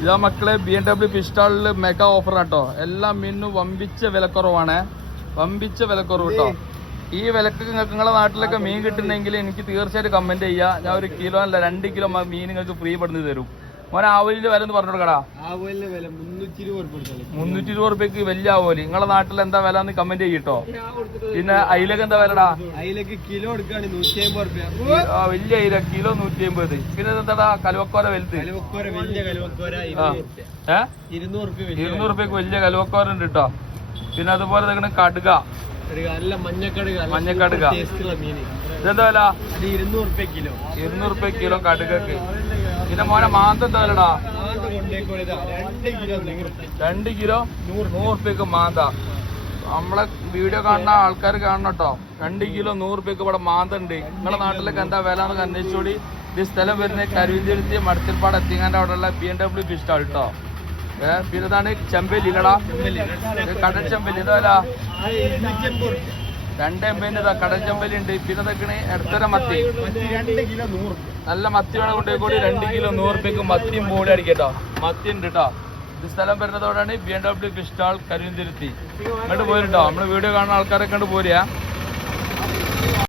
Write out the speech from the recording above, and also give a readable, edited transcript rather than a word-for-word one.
ഇതാ മക്കളെ BMW fish സ്റ്റാളിൽ mega offer കേട്ടോ. എല്ലാ മീനിനും വമ്പിച്ച വിലക്കുറവാണ്. വമ്പിച്ച വിലക്കുറവ് കേട്ടോ. ഈ വിലക്ക് നിങ്ങൾക്ക് നിങ്ങളുടെ നാട്ടിലൊക്കെ മീൻ കിട്ടുന്നെങ്കിൽ എനിക്ക് തീർച്ചയായിട്ടും കമന്റ് ചെയ്യുക. ഞാൻ 1 കിലോ അല്ല 2 കിലോ മീൻ നിങ്ങൾക്ക് ഫ്രീ പെടുന്നു തരും. മോനെ ആവലിന്റെ വില എന്ന് പറഞ്ഞു കൊടുക്കടാ. 320 റുപ്യക്ക് വലിയ ആവോലി. നിങ്ങളുടെ നാട്ടിൽ എന്താ വില എന്ന് കമന്റ് ചെയ്യട്ടോ. പിന്നെ അയിലക്ക് എന്താ വിലടാ? കിലോ വലിയ അയില കിലോ 150. പിന്നെ എന്താടാ കലുവക്കോര വലുത്? 200 റുപ്യക്ക് വലിയ കലുവക്കോര ഉണ്ട് കേട്ടോ. പിന്നെ അതുപോലെ തന്നെ കടുക, മഞ്ഞക്കടുക ഇതെന്താ വില? 200 റുപ്യ കിലോ കടുകക്ക്. പിന്നെ മോനെ മാന്ത എന്താ വിലടാ? 2 കിലോ 100 റുപ്യക്ക് മാന്ത. നമ്മളെ വീഡിയോ കാണുന്ന ആൾക്കാർ കാണണം കേട്ടോ. 2 കിലോ 100 റുപ്യക്ക് ഇവിടെ മാന്ത ഉണ്ട്. നിങ്ങളുടെ നാട്ടിലൊക്കെ എന്താ വില എന്നൊക്കെ അന്വേഷിച്ചോടി. ഇത് സ്ഥലം വരുന്നത് കരുവിന്തിരുത്തി മടത്തിൽപ്പാട് എത്തിങ്ങാൻ്റെ അവിടെയുള്ള BMW ഫിഷ് സ്റ്റാൾ കേട്ടോ. പിന്നെ ഇതാണ് ചെമ്പല്ലി ഇല്ലടാ, കടൽ ചെമ്പല്ലി. ഇതാ വില 280 ഇതാ കടൽ ചെമ്പല്ലി ഉണ്ട്. പിന്നെ ഇതൊക്കെ ഇടത്തര മത്തി, നല്ല മത്തി വേണം കൊണ്ടേക്കൂടി. 2 കിലോ 100 റുപ്യക്ക് മത്തിയും ബോളി അടിക്കട്ടോ. മത്തി ഉണ്ട് കേട്ടോ. ഇത് സ്ഥലം വരുന്നതോടാണ് BMW ഫിഷ് സ്റ്റാൾ കരുവിന്തിരുത്തി. ഇങ്ങോട്ട് പോരുട്ടോ. നമ്മള് വീഡിയോ കാണുന്ന ആൾക്കാരെ കണ്ട് പോരുക.